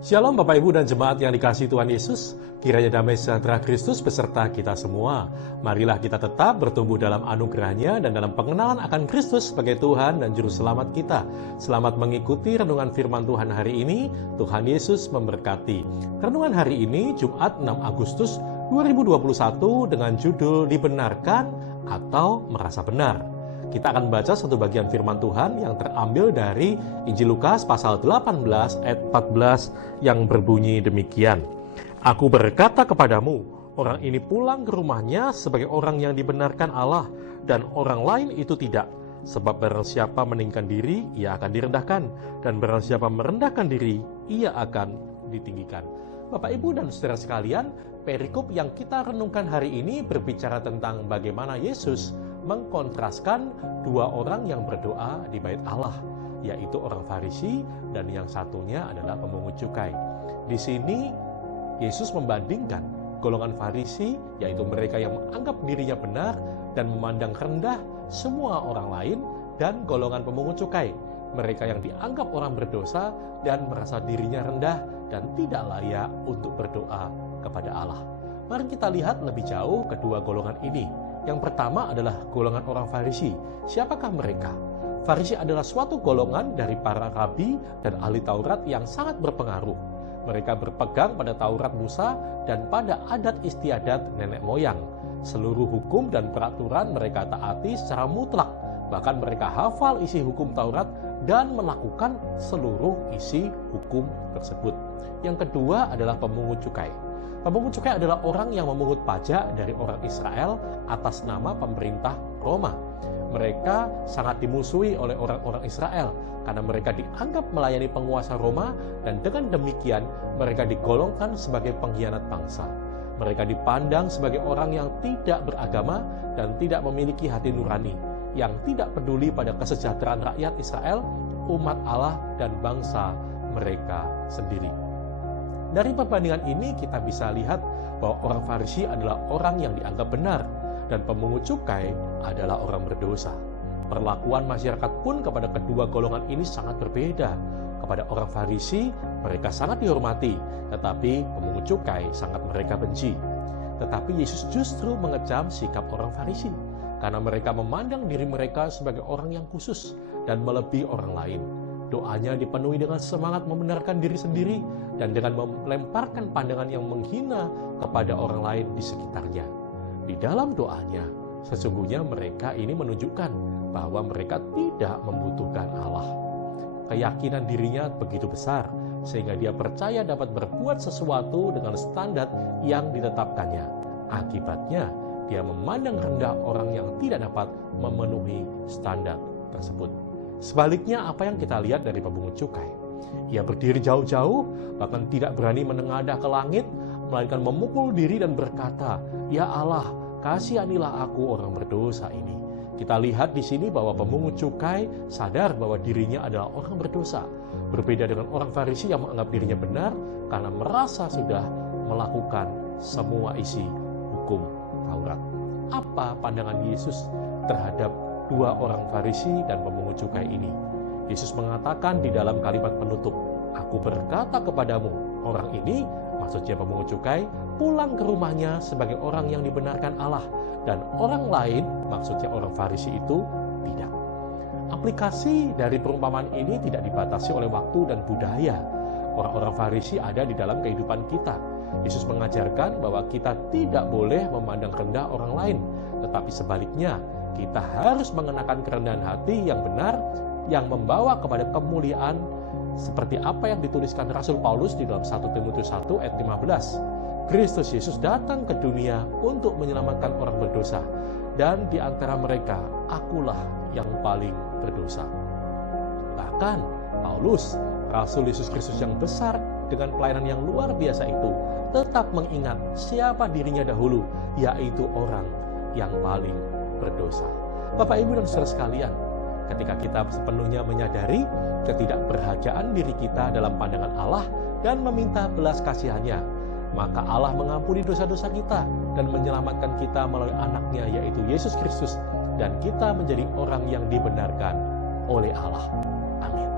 Shalom Bapak Ibu dan Jemaat yang dikasihi Tuhan Yesus, kiranya damai sejahtera Kristus beserta kita semua. Marilah kita tetap bertumbuh dalam anugerah-Nya dan dalam pengenalan akan Kristus sebagai Tuhan dan Juru Selamat kita. Selamat mengikuti renungan firman Tuhan hari ini. Tuhan Yesus memberkati. Renungan hari ini Jumat 6 Agustus 2021 dengan judul Dibenarkan atau Merasa Benar. Kita akan baca satu bagian firman Tuhan yang terambil dari Injil Lukas pasal 18 ayat 14 yang berbunyi demikian. Aku berkata kepadamu, orang ini pulang ke rumahnya sebagai orang yang dibenarkan Allah, dan orang lain itu tidak. Sebab barang siapa meninggikan diri, ia akan direndahkan, dan barang siapa merendahkan diri, ia akan ditinggikan. Bapak, Ibu, dan saudara sekalian, perikop yang kita renungkan hari ini berbicara tentang bagaimana Yesus mengkontraskan dua orang yang berdoa di bait Allah, yaitu orang Farisi dan yang satunya adalah pemungut cukai. Di sini Yesus membandingkan golongan Farisi, yaitu mereka yang menganggap dirinya benar dan memandang rendah semua orang lain, dan golongan pemungut cukai, mereka yang dianggap orang berdosa dan merasa dirinya rendah dan tidak layak untuk berdoa kepada Allah. Mari kita lihat lebih jauh kedua golongan ini. Yang pertama adalah golongan orang Farisi. Siapakah mereka? Farisi adalah suatu golongan dari para rabi dan ahli Taurat yang sangat berpengaruh. Mereka berpegang pada Taurat Musa dan pada adat istiadat nenek moyang. Seluruh hukum dan peraturan mereka taati secara mutlak. Bahkan mereka hafal isi hukum Taurat dan melakukan seluruh isi hukum tersebut. Yang kedua adalah pemungut cukai. Pemungut cukai adalah orang yang memungut pajak dari orang Israel atas nama pemerintah Roma. Mereka sangat dimusuhi oleh orang-orang Israel karena mereka dianggap melayani penguasa Roma, dan dengan demikian mereka digolongkan sebagai pengkhianat bangsa. Mereka dipandang sebagai orang yang tidak beragama dan tidak memiliki hati nurani, yang tidak peduli pada kesejahteraan rakyat Israel, umat Allah, dan bangsa mereka sendiri. Dari perbandingan ini kita bisa lihat bahwa orang Farisi adalah orang yang dianggap benar dan pemungut cukai adalah orang berdosa. Perlakuan masyarakat pun kepada kedua golongan ini sangat berbeda. Kepada orang Farisi mereka sangat dihormati, tetapi pemungut cukai sangat mereka benci. Tetapi Yesus justru mengecam sikap orang Farisi karena mereka memandang diri mereka sebagai orang yang khusus dan melebihi orang lain. Doanya dipenuhi dengan semangat membenarkan diri sendiri dan dengan melemparkan pandangan yang menghina kepada orang lain di sekitarnya. Di dalam doanya, sesungguhnya mereka ini menunjukkan bahwa mereka tidak membutuhkan Allah. Keyakinan dirinya begitu besar, sehingga dia percaya dapat berbuat sesuatu dengan standar yang ditetapkannya. Akibatnya, dia memandang rendah orang yang tidak dapat memenuhi standar tersebut. Sebaliknya, apa yang kita lihat dari pemungut cukai? Ia berdiri jauh-jauh, bahkan tidak berani menengadah ke langit, melainkan memukul diri dan berkata, "Ya Allah, kasihanilah aku orang berdosa ini." Kita lihat di sini bahwa pemungut cukai sadar bahwa dirinya adalah orang berdosa. Berbeda dengan orang Farisi yang menganggap dirinya benar karena merasa sudah melakukan semua isi hukum Taurat. Apa pandangan Yesus terhadap dua orang Farisi dan pemungut cukai ini? Yesus mengatakan di dalam kalimat penutup, "Aku berkata kepadamu, orang ini," maksudnya pemungut cukai, "pulang ke rumahnya sebagai orang yang dibenarkan Allah, dan orang lain," maksudnya orang Farisi itu, "tidak." Aplikasi dari perumpamaan ini tidak dibatasi oleh waktu dan budaya. Orang-orang Farisi ada di dalam kehidupan kita. Yesus mengajarkan bahwa kita tidak boleh memandang rendah orang lain, tetapi sebaliknya, kita harus mengenakan kerendahan hati yang benar, yang membawa kepada kemuliaan, seperti apa yang dituliskan Rasul Paulus di dalam 1 Timotius 1 ayat 15. Kristus Yesus datang ke dunia untuk menyelamatkan orang berdosa, dan di antara mereka akulah yang paling berdosa. Bahkan Paulus, Rasul Yesus Kristus yang besar dengan pelayanan yang luar biasa itu, tetap mengingat siapa dirinya dahulu, yaitu orang yang paling berdosa. Bapak, Ibu, dan saudara sekalian, ketika kita sepenuhnya menyadari ketidakberhargaan diri kita dalam pandangan Allah dan meminta belas kasihannya, maka Allah mengampuni dosa-dosa kita dan menyelamatkan kita melalui anaknya, yaitu Yesus Kristus, dan kita menjadi orang yang dibenarkan oleh Allah. Amin.